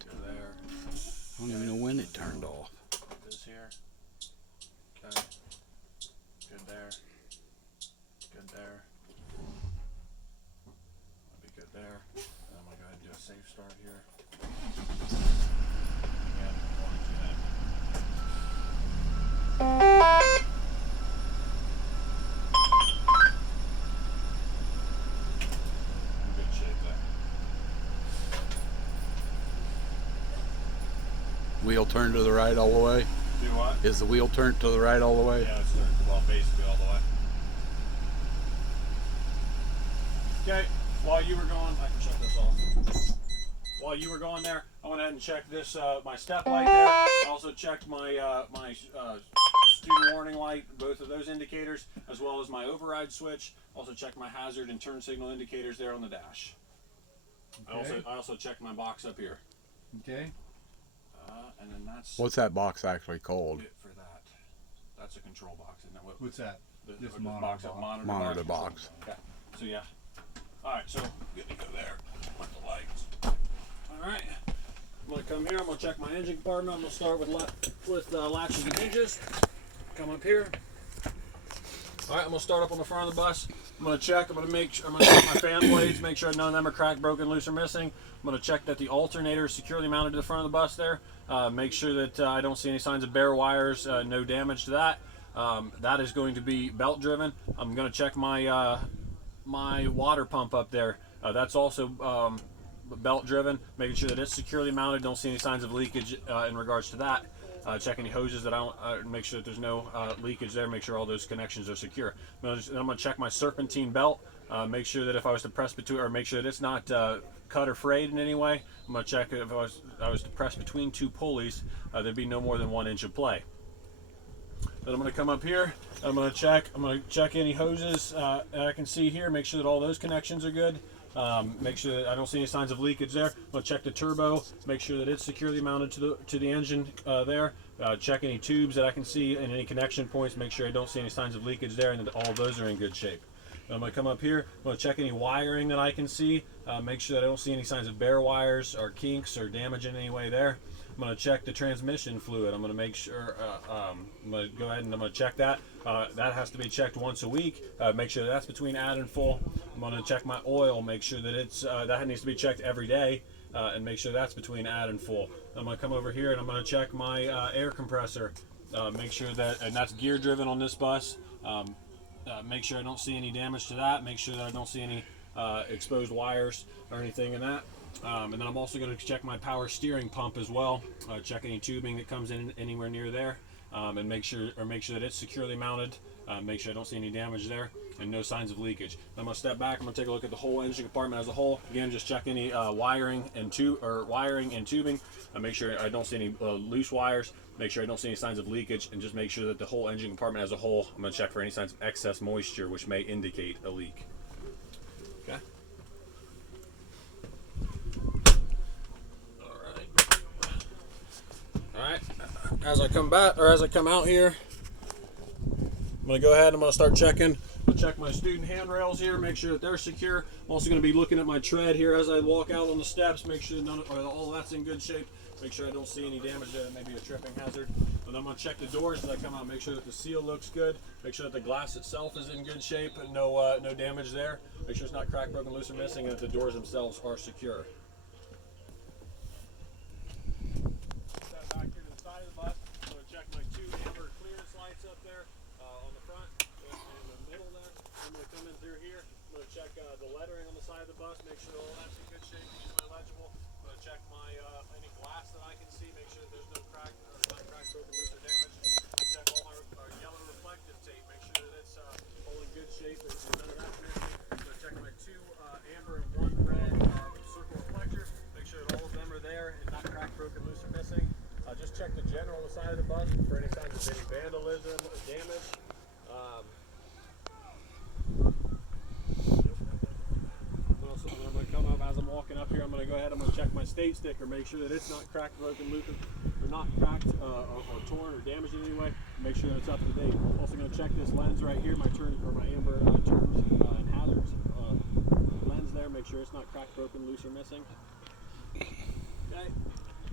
Go there. I don't even know when it turned off. This here. Okay. Good there. Good there. That'll be good there. And I'm gonna go ahead and do a safe start here. Again, warranty that. In good shape there. Wheel turned to the right all the way? Do what? Is the wheel turned to the right all the way? Yeah, it's turned, well, basically all the way. Okay, while you were going, I can shut this off. While you were going there, I went ahead and checked this, my step light there. I also checked my student warning light, both of those indicators, as well as my override switch. Also checked my hazard and turn signal indicators there on the dash. Okay. I also checked my box up here. Okay. And then that's What's that box actually called? it for that. That's a control box, isn't that what? What's that? The This monitor monitor box. box. Monitor control. box. Okay. So yeah. All right. So good to go there. With the lights. All right. I'm gonna come here. I'm gonna check my engine compartment. I'm gonna start with latches and hinges. Come up here. All right. I'm gonna start up on the front of the bus. I'm gonna check. I'm gonna check my fan blades. Make sure none of them are cracked, broken, loose, or missing. I'm gonna check that the alternator is securely mounted to the front of the bus there. Make sure that I don't see any signs of bare wires. No damage to that. That is going to be belt driven. I'm going to check my my water pump up there. That's also belt driven, making sure that it's securely mounted. Don't see any signs of leakage in regards to that. Check any hoses that I don't, make sure that there's no leakage there. Make sure all those connections are secure. I'm going to check my serpentine belt. Make sure that if I was to press between, or make sure that it's not cut or frayed in any way. I'm going to check if I was to press between two pulleys, there'd be no more than 1 inch of play. Then I'm going to come up here. I'm going to check any hoses that I can see here. Make sure that all those connections are good. Make sure that I don't see any signs of leakage there. I'm going to check the turbo. Make sure that it's securely mounted to the engine there. Check any tubes that I can see and any connection points. Make sure I don't see any signs of leakage there, and that all of those are in good shape. I'm going to come up here. I'm going to check any wiring that I can see. Make sure that I don't see any signs of bare wires or kinks or damage in any way there. I'm going to check the transmission fluid. I'm going to make sure, I'm going to go ahead and I'm going to check that. That has to be checked once a week. Make sure that's between add and full. I'm going to check my oil. Make sure that it's that needs to be checked every day. And make sure that's between add and full. I'm going to come over here and I'm going to check my air compressor. Make sure that, and that's gear driven on this bus. Make sure I don't see any damage to that. Make sure that I don't see any exposed wires or anything in that. And then I'm also going to check my power steering pump as well. Check any tubing that comes in anywhere near there, and make sure that it's securely mounted. Make sure I don't see any damage there and no signs of leakage. I'm going to step back. I'm going to take a look at the whole engine compartment as a whole. Again, just check any wiring and tubing. Make sure I don't see any loose wires. Make sure I don't see any signs of leakage, and just make sure that the whole engine compartment as a whole. I'm going to check for any signs of excess moisture, which may indicate a leak. Okay. All right. As I come back, or as I come out here, I'm going to go ahead and I'm going to start checking. I'll check my student handrails here, make sure that they're secure. I'm also going to be looking at my tread here as I walk out on the steps, make sure all that's in good shape. Make sure I don't see any damage there, maybe a tripping hazard. And I'm going to check the doors as I come out, make sure that the seal looks good. Make sure that the glass itself is in good shape, and no damage there. Make sure it's not cracked, broken, loose, or missing, and that the doors themselves are secure. Step back here to the side of the bus. I'm going to check my 2 amber clearance lights up there on the front and the middle there. I'm going to come in through here. I'm going to check the lettering on the side of the bus, make sure all that's in good shape, keep my legible. I'm going to check my any glass that I can see, make sure that there's no crack or not cracked, broken, loose, or damage. Check all my yellow reflective tape, make sure that it's all in good shape and none of that's missing. I'm going to check my 2 amber and 1 red circle reflectors, make sure that all of them are there and not cracked, broken, loose, or missing. Just check the general on the side of the bus for any signs of any vandalism or damage. I'm going to come up as I'm walking up here. I'm going to go ahead. I'm going to check my state sticker, make sure that it's not cracked, broken, loose, or not cracked or torn or damaged in any way. Make sure that it's up to date. Also going to check this lens right here, my amber turns and hazards lens there. Make sure it's not cracked, broken, loose, or missing. Okay.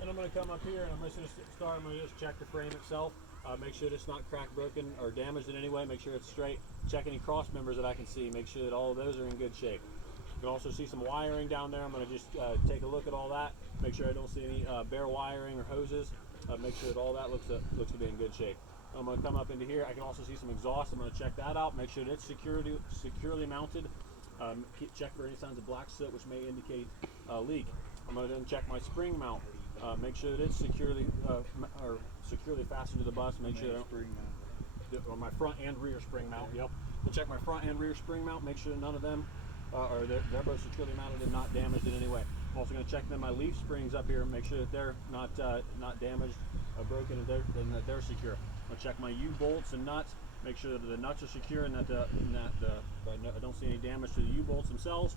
And I'm going to come up here and I'm just going to start. I'm going to just check the frame itself. Make sure it's not cracked, broken, or damaged in any way. Make sure it's straight. Check any cross members that I can see. Make sure that all of those are in good shape. You can also see some wiring down there. I'm going to just take a look at all that. Make sure I don't see any bare wiring or hoses. Make sure that all that looks to be in good shape. I'm going to come up into here. I can also see some exhaust. I'm going to check that out. Make sure that it's securely mounted. Check for any signs of black soot, which may indicate a leak. I'm going to then check my spring mount. Make sure that it's securely fastened to the bus. Make sure that on my front and rear spring mount. Yep. I'll check my front and rear spring mount. Make sure that none of them they're both securely mounted and not damaged in any way. I'm also going to check then my leaf springs up here. Make sure that they're not damaged, broken, and that they're secure. I'll check my U-bolts and nuts. Make sure that the nuts are secure and that I don't see any damage to the U-bolts themselves.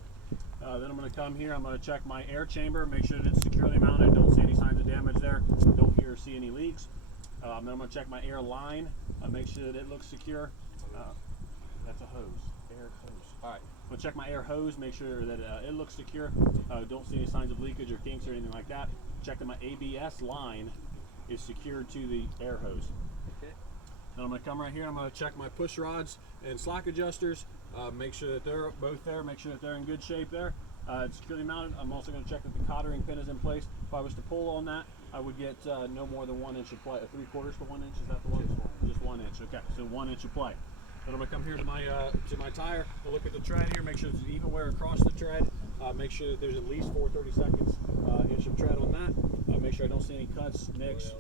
Then I'm going to come here. I'm going to check my air chamber. Make sure that it's securely mounted. Don't see any signs of damage there. Don't hear or see any leaks. Then I'm going to check my air line. Make sure that it looks secure. That's a hose. Air hose. All right. I'm going to check my air hose. Make sure that it looks secure. Don't see any signs of leakage or kinks or anything like that. Check that my ABS line is secured to the air hose. Now I'm going to come right here. I'm going to check my push rods and slack adjusters. Make sure that they're both there. Make sure that they're in good shape there. It's securely mounted. I'm also going to check that the cottering pin is in place. If I was to pull on that, I would get no more than 1 inch of play. 3/4 to 1 inch. Is that the one? Just 1 inch. Okay, so 1 inch of play. Then I'm going to come here to my tire. I'll look at the tread here. Make sure it's even wear across the tread. Make sure that there's at least 4/32 inch of tread on that. Make sure I don't see any cuts, nicks.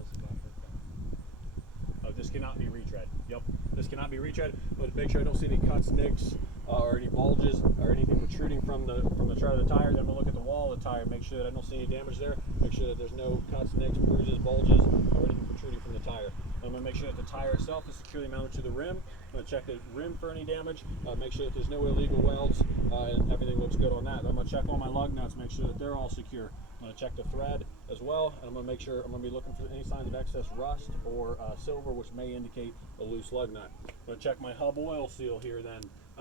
This cannot be retread. Yep, this cannot be retread. But make sure I don't see any cuts, nicks, or any bulges or anything protruding from the tread of the tire. Then I'm gonna look at the wall of the tire. Make sure that I don't see any damage there. Make sure that there's no cuts, nicks, bruises, bulges, or anything protruding from the tire. I'm gonna make sure that the tire itself is securely mounted to the rim. I'm gonna check the rim for any damage. Make sure that there's no illegal welds, and everything looks good on that. I'm gonna check all my lug nuts. Make sure that they're all secure. I'm going to check the thread as well, and I'm going to make sure I'm going to be looking for any signs of excess rust or silver, which may indicate a loose lug nut. I'm going to check my hub oil seal here then.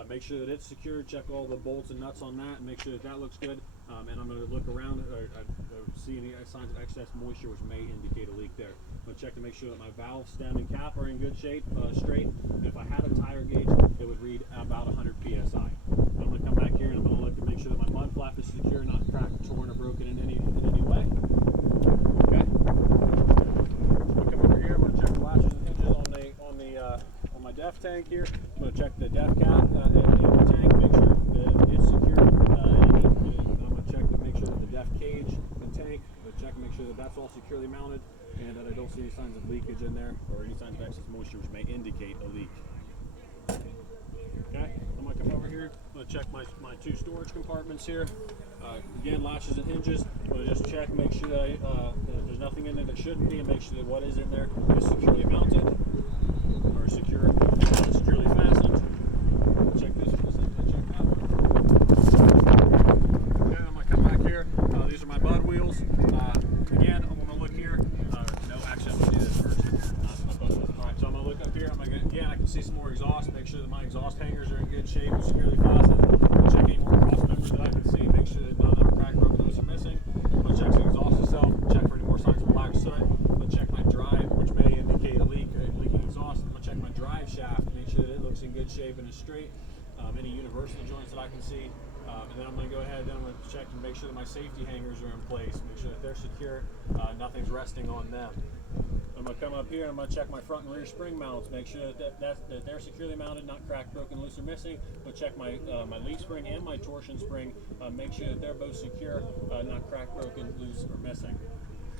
Make sure that it's secure, check all the bolts and nuts on that, and make sure that that looks good. And I'm going to look around or see any signs of excess moisture, which may indicate a leak there. I'm going to check to make sure that my valve stem and cap are in good shape, straight. And if I had a tire gauge, it would read about 100 psi. I'm going to come back here and I'm going to look to make sure that my mud flap is secure, not cracked, torn, or broken in any way. Okay. I'm going to come over here. I'm going to check the latches and hinges on my def tank here. I'm going to check the def cap in the tank, make sure that it's secure. I'm going to check to make sure that the def cage and tank. I'm going to check and make sure that that's all securely mounted, and that I don't see any signs of leakage in there or any signs of excess moisture, which may indicate a leak. Okay, I'm going to come over here. I'm going to check my 2 storage compartments here. Again, latches and hinges. I'm going to just check, make sure that there's nothing in there that shouldn't be, and make sure that what is in there is securely mounted or securely fastened. Check this one. Check that one. Okay, I'm going to come back here. These are my bud wheels. Again, I'm going to look here. No, actually, I'm going to do this first. Not my bud wheels. All right, so I'm going to look up here. Again, I can see some more exhaust. Make sure that my exhaust hangers are in good shape and securely fastened. Check any more cross members that I can see. Make sure that none of them are cracked, broken, loose, or missing. I'm going to check the exhaust itself. Check for any more signs of black soot. I'm going to check my drive, which may indicate a leak or leaking exhaust. I'm going to check my drive shaft. Make sure that it looks in good shape and is straight. Any universal joints that I can see. And then I'm going to go ahead and I'm going to check and make sure that my safety hangers are in place. Make sure that they're secure. Nothing's resting on them. I'm going to come up here and I'm going to check my front and rear spring mounts. Make sure that they're securely mounted, not cracked, broken, loose, or missing. I'm going to check my leaf spring and my torsion spring. Make sure that they're both secure, not cracked, broken, loose, or missing.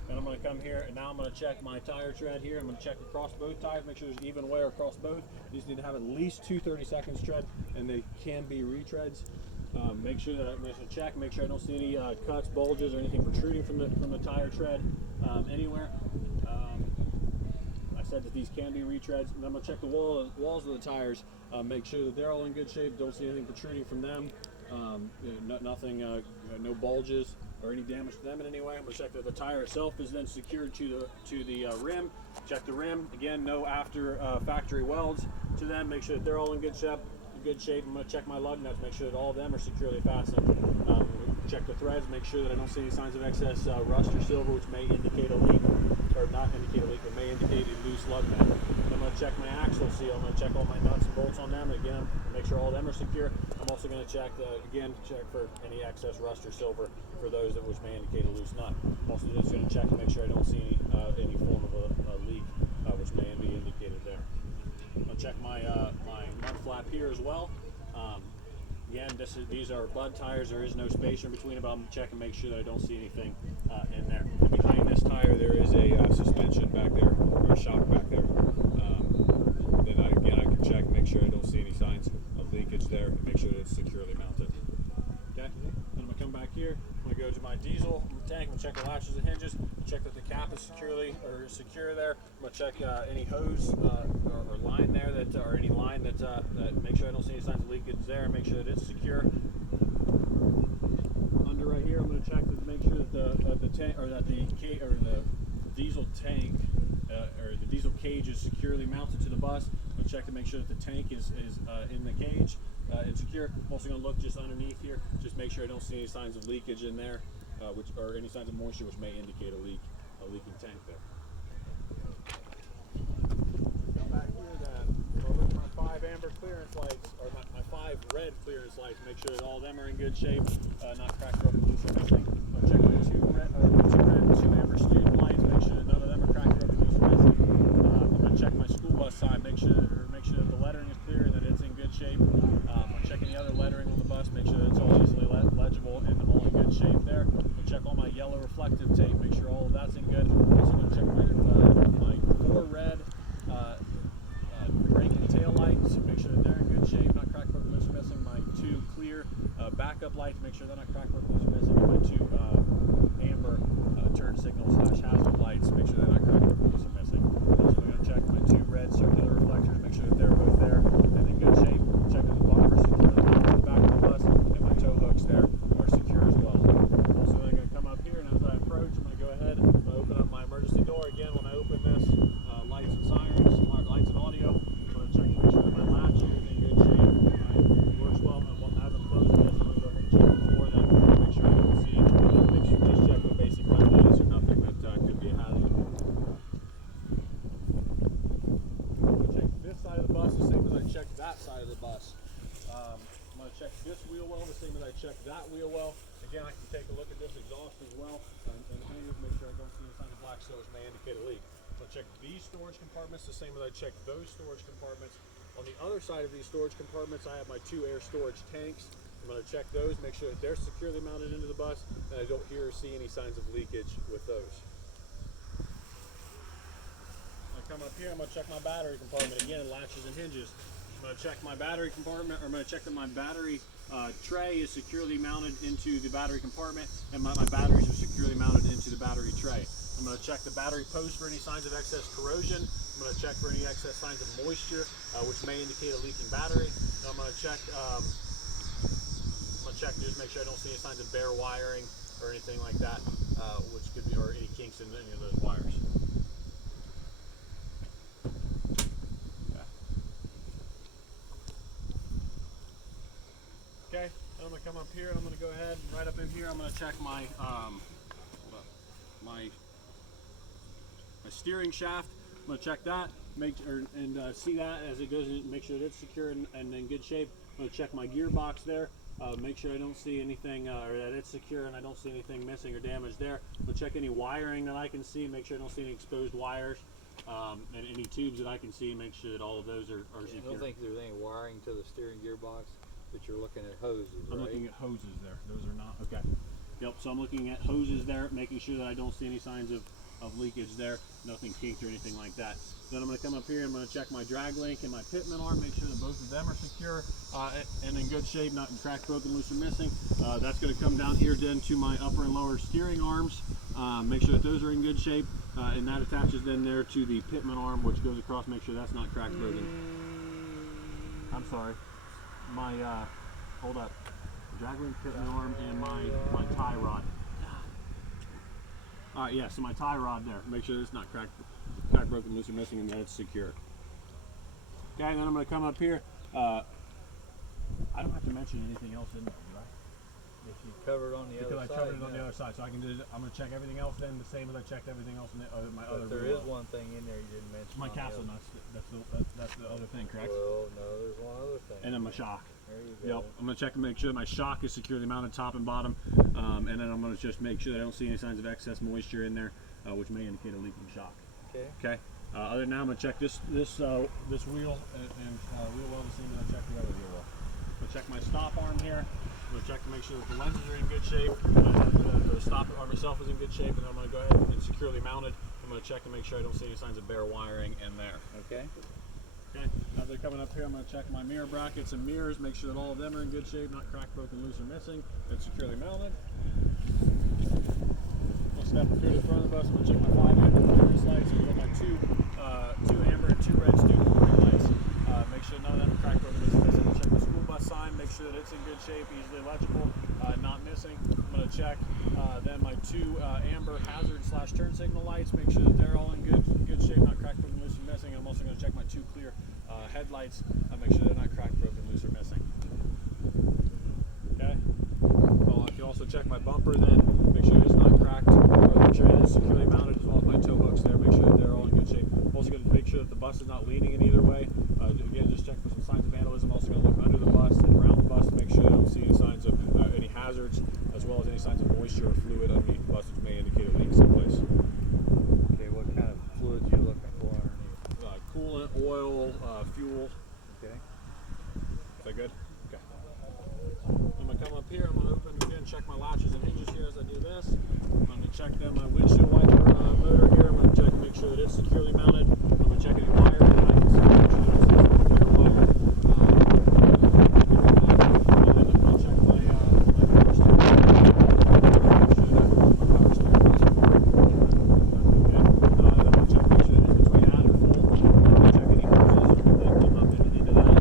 And I'm going to come here and now I'm going to check my tire tread here. I'm going to check across both tires, make sure there's even wear across both. You just need to have at least 2 30-second tread, and they can be retreads. Make sure that I'm going to check, make sure I don't see any cuts, bulges, or anything protruding from the tire tread anywhere. I said that these can be retreads, and I'm going to check the walls of the tires, make sure that they're all in good shape, don't see anything protruding from them, nothing, no bulges or any damage to them in any way. I'm going to check that the tire itself is then secured to the rim. Check the rim, again, no after factory welds to them, make sure that they're all in good shape. I'm going to check my lug nuts, make sure that all of them are securely fastened. check the threads, make sure that I don't see any signs of excess rust or silver, which may indicate a leak, or not indicate a leak, but may indicate a loose lug nut. I'm going to check my axle seal. I'm going to check all my nuts and bolts on them. Again, make sure all of them are secure. I'm also going to check, check for any excess rust or silver for those which may indicate a loose nut. I'm also just going to check to make sure I don't see any form of a leak, which may be indicated there. I'm going to check my mud flap here as well. Again, these are Bud tires. There is no spacer in between, but I'm checking, make sure that I don't see anything in there. And behind this tire, there is a suspension back there, or a shock back there. Then I can check, make sure I don't see any signs of leakage there, and make sure that it's securely mounted. Okay. Then I'm gonna come back here. I'm gonna go to my diesel tank. I'm gonna check the latches and hinges. Check that the cap is secure there. I'm gonna check any hose or line there or any line that make sure I don't see any signs of leakage there, and make sure that it's secure. Under right here, I'm gonna check to make sure that the tank or that the diesel tank or the diesel cage is securely mounted to the bus. I'm gonna check to make sure that the tank is in the cage. It's secure. I'm also going to look just underneath here, just make sure I don't see any signs of leakage in there, or any signs of moisture which may indicate a leaking tank there. Come back here then. I'll look at my 5 amber clearance lights, or my 5 red clearance lights. Make sure that all of them are in good shape, not cracked, broken, loose, or missing. I'll check my 2 amber student lights. Make sure that none of them are cracked, broken, loose, or missing. I'm going to check my school bus sign. Make sure that the lettering is clear and that it's in good shape. I'm checking the other lettering on the bus, make sure that it's all easily legible and all in good shape there. I'll check all my yellow reflective tape, make sure all of that's in good. I'm also going to check my 4 red brake and tail lights, make sure that they're in good shape, not cracked, broken, loose, or missing. My 2 clear backup lights, make sure they're not cracked, broken, loose, or missing. And my 2 amber turn signal / hazard lights, make sure they're not cracked, broken, loose, or missing. I'm also going to check my 2 red circular reflectors, make sure that they're both there and in good shape. Check that the bumper is secure on the back of the bus, and my tow hooks there are secure as well. Also, then I'm going to come up here, and as I approach, I'm going to go ahead and open up my emergency door. Again, when I open this, lights and sirens, lights and audio. I'm going to check to make sure that my latch here is in good shape. It works well. And as I'm closing this, I'm going to go ahead and check before that. Make sure I don't see, just check the basic lights or nothing that could be a hazard. Check this side of the bus the same as I checked that side of the bus. I'm going to check this wheel well the same as I checked that wheel well. Again, I can take a look at this exhaust as well and hangers, make sure I don't see any sign of black soot which may indicate a leak. I'll check these storage compartments the same as I checked those storage compartments. On the other side of these storage compartments, I have my 2 air storage tanks. I'm going to check those, make sure that they're securely mounted into the bus, and I don't hear or see any signs of leakage with those. Come up here, I'm going to check my battery compartment again, latches and hinges. I'm going to check my battery compartment, or I'm going to check that my battery tray is securely mounted into the battery compartment, and my batteries are securely mounted into the battery tray. I'm going to check the battery post for any signs of excess corrosion. I'm going to check for any excess signs of moisture, which may indicate a leaking battery. And I'm going to check, just make sure I don't see any signs of bare wiring or anything like that, which could be, or any kinks in any of those wires. Okay, I'm going to come up here and I'm going to go ahead and right up in here I'm going to check my my steering shaft. I'm going to check that, see that as it goes in, make sure that it's secure and in good shape. I'm going to check my gearbox there, make sure I don't see anything, or that it's secure and I don't see anything missing or damaged there. I'm going to check any wiring that I can see, make sure I don't see any exposed wires, and any tubes that I can see, make sure that all of those are secure. I don't think there's any wiring to the steering gearbox, but you're looking at hoses, right? I'm looking at hoses there. Those are not, okay. Yep, so I'm looking at hoses there, making sure that I don't see any signs of leakage there, nothing kinked or anything like that. Then I'm going to come up here, I'm going to check my drag link and my pitman arm, make sure that both of them are secure and in good shape, not cracked, broken, loose, or missing. That's going to come down here then to my upper and lower steering arms, make sure that those are in good shape, and that attaches then there to the pitman arm, which goes across, make sure that's not cracked, broken. I'm sorry. My hold up, drag link, pitman arm, and my tie rod. All right, yeah, so my tie rod there. Make sure it's not cracked, broken, loose, or missing, and that it's secure. Okay, and then I'm going to come up here. I don't have to mention anything else in there, do I? If you cover it on the Because other I side, covered it on the no. other side, so I can do. I'm gonna check everything else then the same as I checked everything else in the other, my other. But there wheel is well. one thing in there you didn't mention. My on the capsule other. nuts. That's the other thing, correct? Well, no, there's one other thing. And then my shock. There you go. Yep. I'm gonna check and make sure my shock is securely mounted top and bottom, and then I'm gonna just make sure that I don't see any signs of excess moisture in there, which may indicate a leaking shock. Okay. Okay. Other than that, I'm gonna check this wheel and wheel well the same as I checked the other wheel well. I'm gonna check my stop arm here. I'm gonna check to make sure that the lenses are in good shape, the stop arm itself is in good shape, and then I'm gonna go ahead and securely mount it. I'm gonna check to make sure I don't see any signs of bare wiring in there. Okay. Okay. Now they're coming up here. I'm gonna check my mirror brackets and mirrors, make sure that all of them are in good shape, not cracked, broken, loose, or missing. It's securely mounted. I'll step through the front of the bus. I'm gonna check my 5 amber fluorescent lights. I've got my two amber and 2 red student warning lights. Make sure none of them are cracked, broken, loose, or missing. Check the school bus sign. Make sure that it's in good shape, easily legible, not missing. I'm gonna check then my 2 amber hazard/turn signal lights. Make sure that they're all in good shape, not cracked, broken, loose, or missing. I'm also gonna check my 2 clear headlights. Make sure they're not cracked, broken, loose, or missing. Okay. I can also check my bumper then, make sure it's not cracked, make sure it is securely mounted, as well as my toe hooks there, make sure that they're all in good shape. Also going to make sure that the bus is not leaning in either way. Again, just check for some signs of vandalism. Also going to look under the bus and around the bus to make sure I don't see any signs of any hazards, as well as any signs of moisture or fluid underneath the bus, which may indicate a leak someplace. Okay, what kind of fluids you looking for underneath? Coolant, oil, fuel. Okay. Is that good? Okay. I'm going to come up here, I'm going to open again, check my latches and hinges here as I do this. I'm going to check then my windshield wiper motor here. I'm going to check and make sure that it's securely mounted. I'm going to check any wire that I can see, make sure that it's a clear wire. And then I'm going to check my power steering. Make sure that my power steering is okay. Then I'm going to check, make sure that it's between out and full. I'm going to check any hoses that come up into that.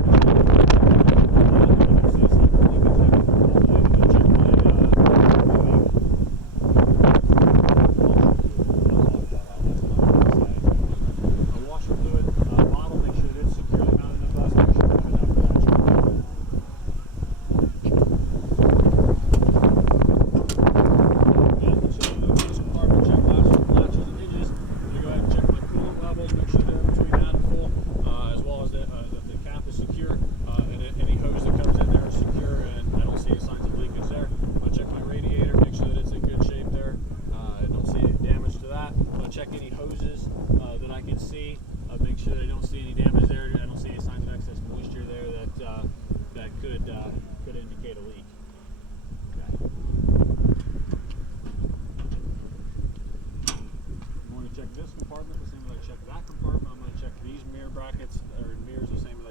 Check any hoses that I can see. Make sure I don't see any damage there. I don't see any signs of excess moisture there that could indicate a leak. Okay. I'm going to check this compartment the same as I check that compartment. I'm going to check these mirror brackets or mirrors the same as I